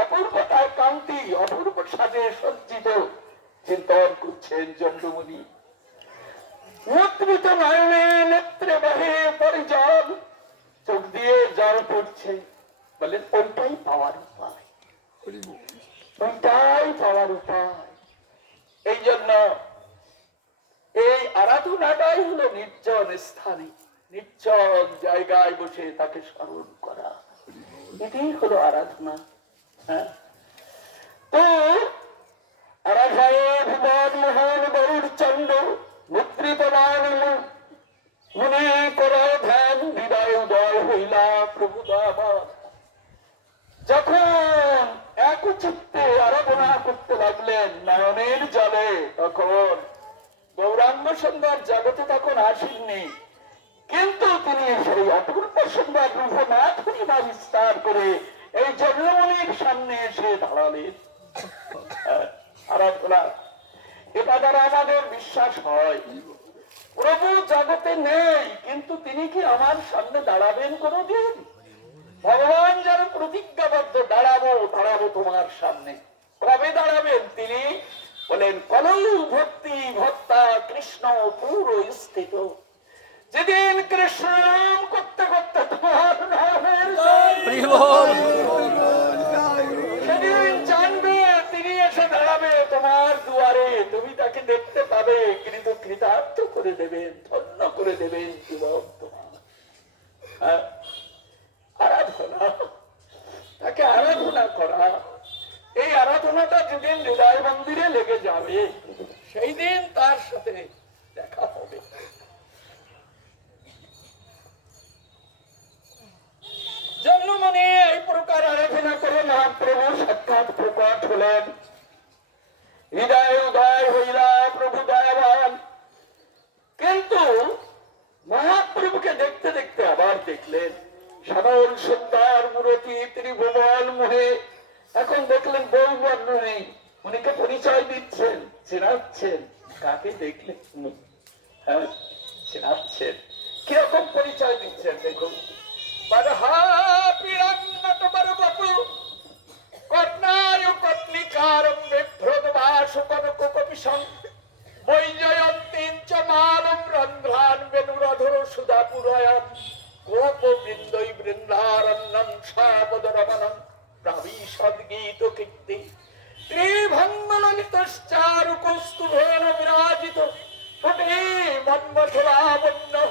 অপূর্বতার কান্তি, অপূর্ব সাজে সজ্জিত চিন্তন করছেন চন্দ্রমণি। মুদ্রিত নয়নে নেত্রে বহে পরিজল, চোখ দিয়ে জল পড়ছে। বলেন ওইটাই পাওয়ার উপায়, ওইটাই পাওয়ার উপায়। এই জন্য এই আরাধনাটাই হলো নির্জন স্থানে, নির্জন জায়গায় বসে তাকে স্মরণ করা, এটাই হলো আরাধনা। হ্যাঁ, তো আরাধায়ে ভুবন মোহন গৌর চন্দ্র মুদ্রিত মনে করে ধ্যান হৃদয় উদয় হইলা প্রভু দয়াবাদ। যখন একচিত্তে আরাধনা করতে লাগলেন নয়নের জলে, তখন গৌরাঙ্গ সুন্দর জগতে তখন আসেননি, কিন্তু তিনি সেই অপূর্ব সুন্দর রূপ মাধুরীমা বিস্তার করে এই জন্মমণির সামনে এসে দাঁড়ালেন। আরাধনা, এটা দ্বারা আমাদের বিশ্বাস হয় প্রভু জগতে নেই, কিন্তু তিনি কি আমার সামনে দাঁড়াবেন কোনদিন? ভগবান যেন প্রতিজ্ঞাবদ্ধ, দাঁড়াবো দাঁড়াবো তোমার সামনে। কবে দাঁড়াবেন তিনি? বলেন কলৌ ভক্তি ভক্তা কৃষ্ণ পুর স্থিত। যেদিন কৃষ্ণ নাম করতে করতে তোমার নামের সেদিন জানবে তিনি এসে দাঁড়াবে তোমার দুয়ারে, তুমি তাকে দেখতে পাবে, কিন্তু কৃতার্থ করে দেবেন, ধন্য করে দেবেন যুবক তোমার। হ্যাঁ, আরাধনা, তাকে আরাধনা করা, এই আরাধনাটা যেদিন হৃদয় মন্দিরে লেগে যাবে সেই দিন তার সাথে দেখা হবে। জন্য মনে এই প্রকার আরাধনা করে মহাপ্রভু সাক্ষাৎ প্রকট হলেন। হৃদয় উদয় হইলা প্রভু দয়াবান। কিন্তু মহাপ্রভুকে দেখতে দেখতে আবার দেখলেন শ্যামল সুন্দর মূরতি ত্রিভুবন মোহে। এখন দেখলেন বউ বর্ণ নেই, উনিকে পরিচয় দিচ্ছেন, চেনাচ্ছেন। কাকে দেখলেন? হ্যাঁ, চেনাচ্ছেন। কিরকম পরিচয় দিচ্ছেন দেখুন। বিরাজিত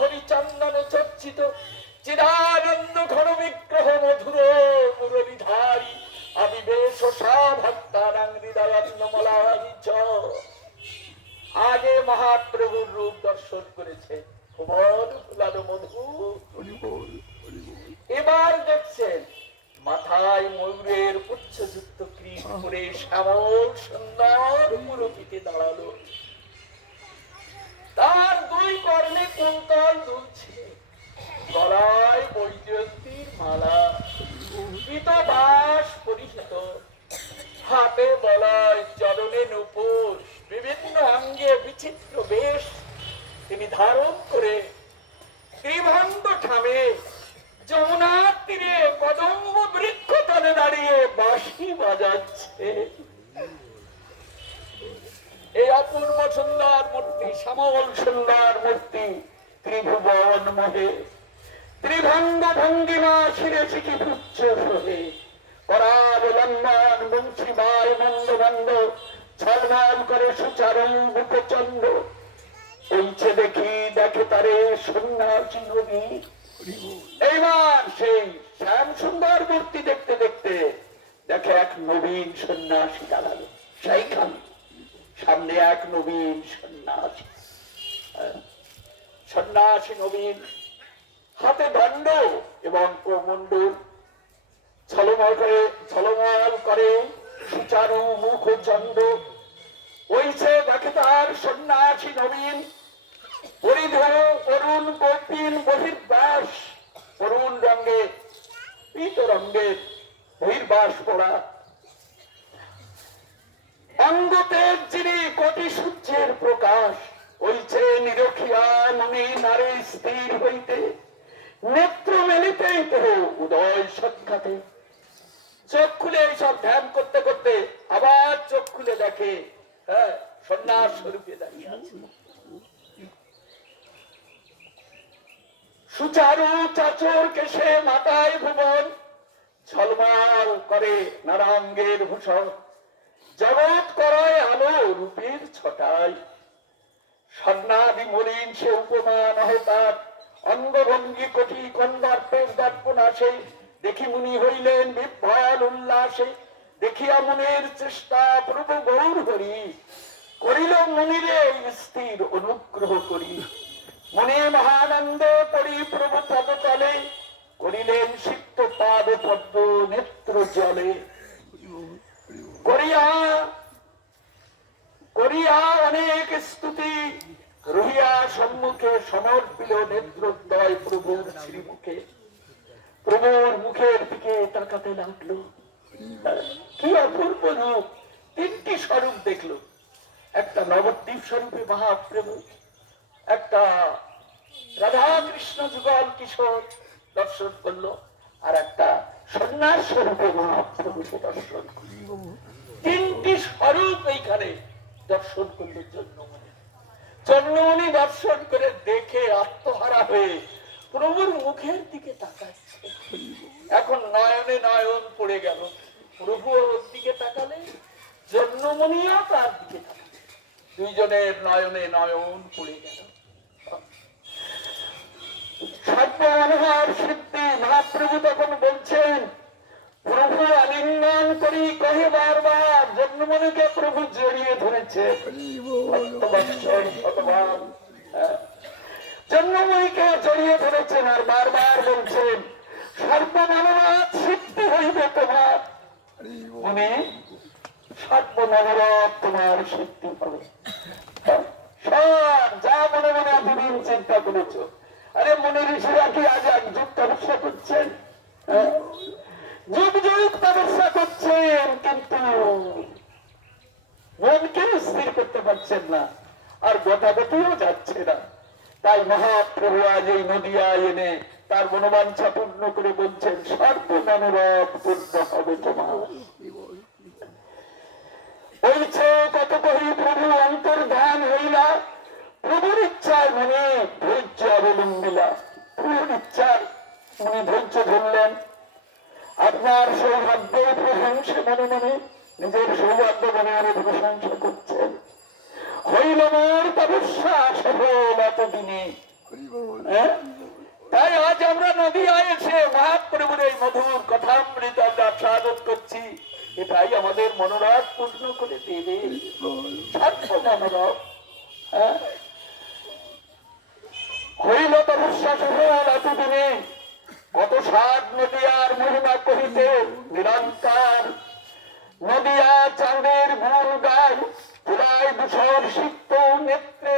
হরিচন্দন চর্চিত চিদানন্দ ঘন বিগ্রহ মধুর মুরলীধারী আবিবেশ ভক্তানাং হৃদয়ান্নমলাঞ্চ। আগে মহাপ্রভুর রূপ দর্শন করেছে, এবার দেখছেন মাথায় ময়ূরের পুচ্ছযুক্ত ক্রীট করে শ্যামল সুন্দর মূরতিতে দাঁড়ালো। তার দুই কর্ণে কুন্তল দুলছে, গলায় বৈজয়ন্তীর মালা, পীতবাস পরিহিত, হাতে বলয়, চরণে নূপুর, বিভিন্ন অঙ্গে বিচিত্র বেশ তিনি ধারণ করে ত্রিভঙ্গ ঠামে যমুনার তীরে কদম্ব বৃক্ষ তলে দাঁড়িয়ে বাঁশি বাজাচ্ছে। এই অপূর্ব সুন্দর মূর্তি, শ্যামল সুন্দর মূর্তি ত্রিভুবন মোহে। ত্রিভঙ্গ ভঙ্গিমা শিরে শিখি পুচ্ছ সোহে, করাবলম্বন বংশীবায় মন্দ মন্দ, ছলমল করে সুচারু মুখে চন্দ্র। ওইছে দেখি দেখে তারে সন্ন্যাসী নবী। এইবার সেই শ্যাম সুন্দর মূর্তি দেখতে দেখতে দেখে এক নবীন সন্ন্যাসী দাঁড়ালো সেইখানে। সামনে এক নবীন সন্ন্যাসী, সন্ন্যাসী নবীন, হাতে দণ্ড এবং প্রমণ্ডল, ঝলমল করে সুচারু মুখ চন্দ্র। ওইছে দেখে তার সন্ন্যাসী নবীন, পরিধেয় অরুণ কৌপিন বহির্বাস, অরুণ রঙে পীত রঙের বহির্বাস পড়া, অঙ্গতে যিনি কোটি সূর্যের প্রকাশ। ওইছে নিরখিয়া মনে নারী স্থির হইতে, নেত্র মেলিতেই তো উদয় সাক্ষাতে। চোখ খুলে এইসব ধ্যান করতে করতে আবার চোখ খুলে দেখে, হ্যাঁ, সন্ন্যাস স্বরূপে দাঁড়িয়ে আছে। সুচারু চাচর কেশে মাথায় ভুবন, ঝলমল করে নারাঙ্গের ভূষণ, জগৎ করায় আলো রূপের ছটায়। স্বর্ণাদি মলিন সে উপমা নহে তার, অঙ্গভঙ্গি কোটি কন্দর্পের দর্পণ আসে। দেখি মুনি হইলেন বিহ্বল উল্লাসে, দেখিয়া মনের চেষ্টা প্রভু গৌর হরি। করিল মুনিরে স্থির অনুগ্রহ করি, মনে মহানন্দে পড়ি প্রভু পদতলে। করিলেন সিক্ত পাদ পদ্ম নেত্র জলে, করিয়া অনেক স্তুতি, রহিয়া সম্মুখে সমর্পিল নেত্রোদয় প্রভুর শ্রীমুখে। প্রভুর মুখের দিকে তাকাতে লাগলো, কি অপূর্ব রূপ! তিনটি স্বরূপ দেখলো। একটা নবদ্বীপ স্বরূপে মহাপ্রভু, একটা রাধা কৃষ্ণ যুগল কিশোর দর্শন করলো, আর একটা সন্ন্যাস স্বরূপে মহাপ্রভুকে দর্শন করল। তিনটি স্বরূপ এইখানে দর্শন করলো জন্মমণি। জন্মমণি দর্শন করে দেখে আত্মহারা হয়ে প্রভুর মুখের দিকে তাকাচ্ছে। এখন নয়নে নয়ন পড়ে গেল। প্রভু ওর দিকে তাকালে, জন্মমণিও তার দিকে তাকালে, দুইজনের নয়নে নয়ন পড়ে গেল। সর্বমনোহর সিদ্ধি মহাপ্রভু তখন বলছেন, প্রভু আলিঙ্গন করি কহে বারবার, জন্মমণিকে প্রভু জড়িয়ে ধরেছে জন্মময়ীকে জড়িয়ে ধরেছেন আর বারবার বলছেন, সর্বমনোরথ সিদ্ধি হইবে তোমার, মানে সর্বমনোরথ তোমার সিদ্ধি হবে। সব যা মনে মনে এতদিন চিন্তা করেছ, আরে মনে ঋষিরা কি আজ এক যুগ তপস্যা করছেন, যুগ যুগ তপস্যা করছেন, কিন্তু মনকে স্থির করতে পারছেন না, আর গতাগতিও যাচ্ছে না। তাই মহাপ্রভু আজ এই নদিয়ায় এনে তার মনোবাঞ্ছা পূর্ণ করে বলছেন, সর্বমনোরথ পূর্ণ হবে তোমার। বলছে কত কহি প্রভু অন্তর্ধান হইলা, প্রভুর ইচ্ছায় মনে ধৈর্য অবলম্বিলা। প্রভুর ইচ্ছায় উনি ধৈর্য ধরলেন। আপনার সৌভাগ্যের প্রশংসা মনে মনে, নিজের সৌভাগ্য মনে মনে প্রশংসা করছেন। হইল মোর তপস্যা সফল এতদিনে। তাই আজ আমরা নদিয়ায় এসে মহাপ্রভুর এই মধুর কথামৃত আমরা স্বাগত করছি। এটাই আমাদের মনোরথ পূর্ণ করে দেবে, মনোরথ। হইল তপস্যা সফল এতদিনে, কত সাত নদিয়ার মহিমা কহিতে নিরন্তর। নদিয়া চাঁদের গুণ গায়, তুলায় দূষণ সিক্ত নেত্রে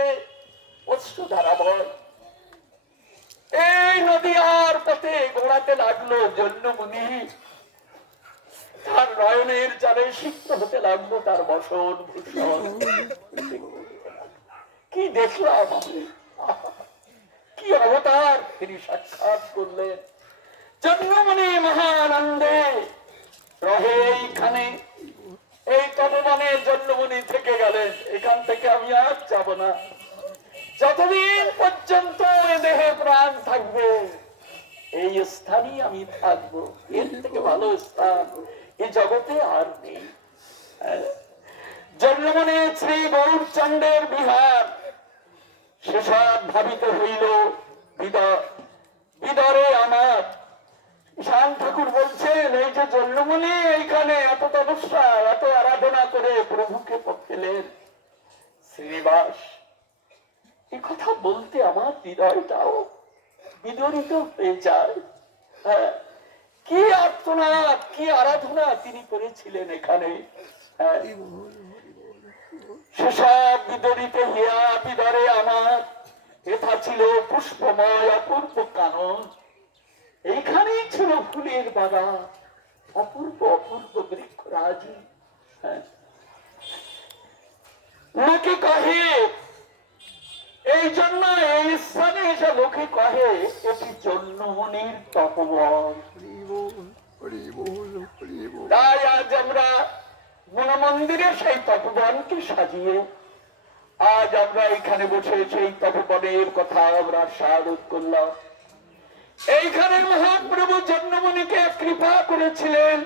অশ্রুধারা বয়। এই নদিয়ার পথে গোড়াতে লাগলো জন্মমুনি, তার নয়নের জালে সিক্ত হতে লাগলো তার বসন ভূষণ। কি দেখলাম আমি, কি অবতার তিনি সাক্ষাৎ করলেন। জন্মমুনি মহানন্দে রহে এইখানে, এই তপবনে জন্মমুনি থেকে গেলেন। এখান থেকে আমি আর যাব না, যতদিন পর্যন্ত এ দেহে প্রাণ থাকবে এই স্থানই আমি থাকবো। এর থেকে ভালো স্থান এই জগতে আর নেই। জন্মমুনি শ্রী গৌরচন্দ্রের বিহার সেসব ভাবিত হইল বিদরে আমার। ঈশান ঠাকুর বলছেন, এই যে জন্মমুনি এইখানে এত তপস্যা এত আরাধনা করে প্রভুকে পেলেন শ্রীনিবাস, এই কথা বলতে আমার হৃদয়টাও বিদরিত হয়ে যায়। কি আর্তনাদ, কি আরাধনা তিনি করেছিলেন এখানে। সেসব বিদরিত হিয়া বিদরে আমার, এটা ছিল পুষ্পময় অপূর্ব কানন। এইখানেই ছিল ফুলের বাগান, অপূর্ব অপূর্ব বৃক্ষরাজি। লোকে কহে, এই জন্য এই স্থানে এসে লোকে কহে এটি জন্মমুনির তপবন। তাই আজ আমরা মনমন্দিরে সেই তপবনকে সাজিয়ে আজ আমরা এখানে বসে সেই তপবনের কথা আমরা স্বাগত করলাম। এইখানে মহাপ্রভু জন্মমুনিকে কৃপা করেছিলেন,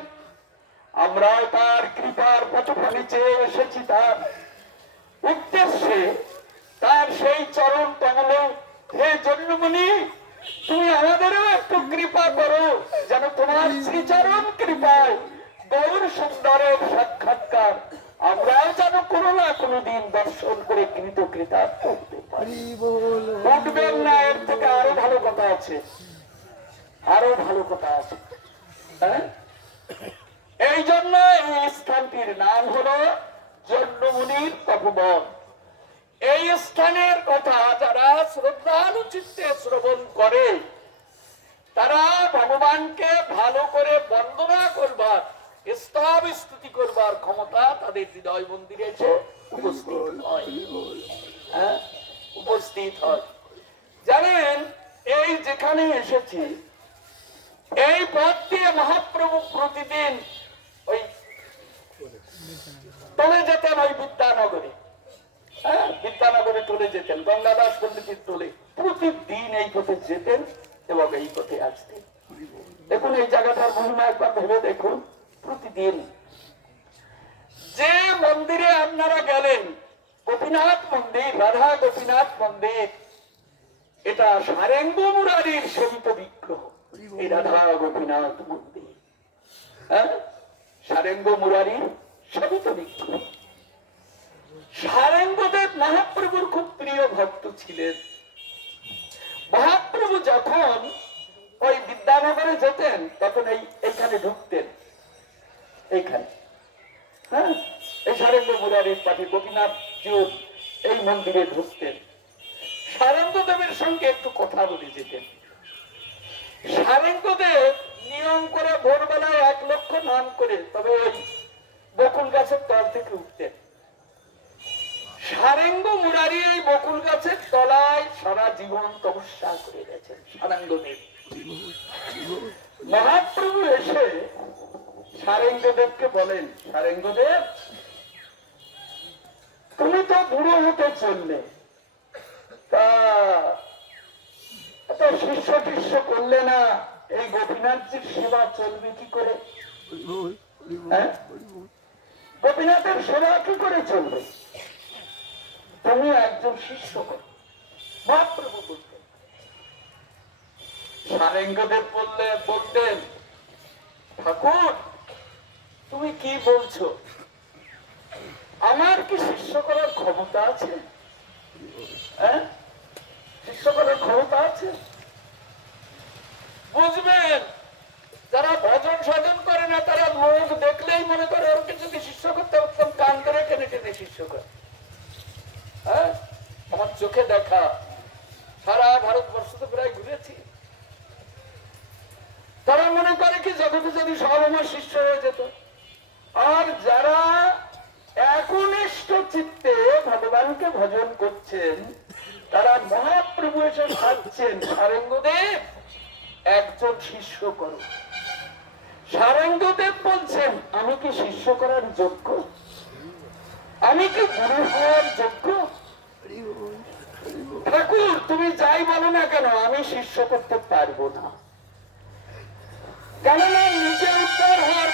আমরাও তার কৃপার পথখানি চেয়ে এসেছি তার উদ্দেশ্যে। তার সেই চরণ কমলে, হে জন্মমুনি তুমি আমাদেরও একটু কৃপা করো, যেন তোমার শ্রীচরণ কৃপায় গৌর সুন্দরের সাক্ষাৎকার আমরাও যেন কোনো না কোনো দিন দর্শন করে কৃতকৃতার্থ হতে পারি। উঠবেন না, এর থেকে আরো ভালো কথা আছে, আরো ভালো কথা আছে। এই জন্য এই স্থানটির নাম হলো জন্মমুনির তপবন। এই স্থানের কথা যারা শ্রদ্ধানুচিত্তে শ্রবণ করে তারা ভগবানকে ভালো করে বন্দনা করবার, স্তব স্তুতি করবার ক্ষমতা তাদের হৃদয় মন্দিরে এসে উপস্থিত হয়। জানেন, এই যেখানে এসেছি এই পথ দিয়ে মহাপ্রভু প্রতিদিন ওই চলে যেতেন, ওই বিদ্যানগরে। বিদ্যানগরে চলে যেতেন, গঙ্গাদাস পণ্ডিতের তোলে প্রতিদিন এই পথে যেতেন এবং এই পথে আসতেন। দেখুন এই জায়গাটার মহিমা একবার ভেবে দেখুন। প্রতিদিন যে মন্দিরে আপনারা গেলেন, গোপীনাথ মন্দির, রাধা গোপীনাথ মন্দির, এটা সারেঙ্গ মুরারির সেবিত বিগ্রহ, এই রাধা গোপীনাথ মন্দির। হ্যাঁ, সারেঙ্গ মুরারির সেবিত বিগ্রহ। সারেঙ্গদেব মহাপ্রভুর খুব প্রিয় ভক্ত ছিলেন। মহাপ্রভু যখন ওই বিদ্যানগরে যেতেন তখন এইখানে ঢুকতেন, এইখানে। হ্যাঁ, এই সারেঙ্গ মুরারির পাঠে গোপীনাথ জিউ এই মন্দিরে ঢুকতেন। সারেঙ্গদেবের সঙ্গে একটু কথা বলে যেতেন। সারেঙ্গদেব নিয়ম করে ভোরবেলায় 1 লক্ষ নাম করে তবে ওই বকুল গাছের তল থেকে উঠতেন। সারেঙ্গ মুরারি এই বকুল গাছের তলায় সারা জীবন তপস্যা করে গেছেন সারেঙ্গদেব। মহাপ্রভু এসে সারেঙ্গদেবকে বলেন, সারেঙ্গদেব তুমি তো বুড়ো হতে চললে, তা এত শিষ্য টিষ্য করলে না, এই গোপীনাথজির সেবা চলবে কি করে? হ্যাঁ, গোপীনাথের সেবা কি করে চলবে? তুমি একজন শিষ্য কর। মহাপ্রভু বলতেন। সারেঙ্গদেব বলতেন, ঠাকুর তুমি কি বলছো? আমার কি শিষ্য করার ক্ষমতা আছে? হ্যাঁ, শিষ্য করার ক্ষমতা আছে? বুঝবেন, যারা ভজন সাধন করে না তারা লোক দেখলেই মনে করে ওকে যদি শিষ্য করতে পারতাম কান করে টেনে টেনে শিষ্য করে। হ্যাঁ, আমার চোখে দেখা, সারা ভারতবর্ষ তো প্রায় ঘুরেছি। তারা মনে করে কি জগতে যদি সব আমার শিষ্য হয়ে যেত। আর যারা একনিষ্ঠ চিত্তে ভগবানকে ভজন করছেন তারা মহাপ্রভু এসে ভাবছেন, সারেঙ্গদেব একজন শিষ্য করো। সারেঙ্গদেব বলছেন, আমি কি শিষ্য করার যোগ্য? আমি কি গুরু হওয়ার যোগ্য? ঠাকুর তুমি যাই বলো না কেন, আমি শিষ্য করতে পারবো না। কেননা নিজে উদ্ধার হওয়ার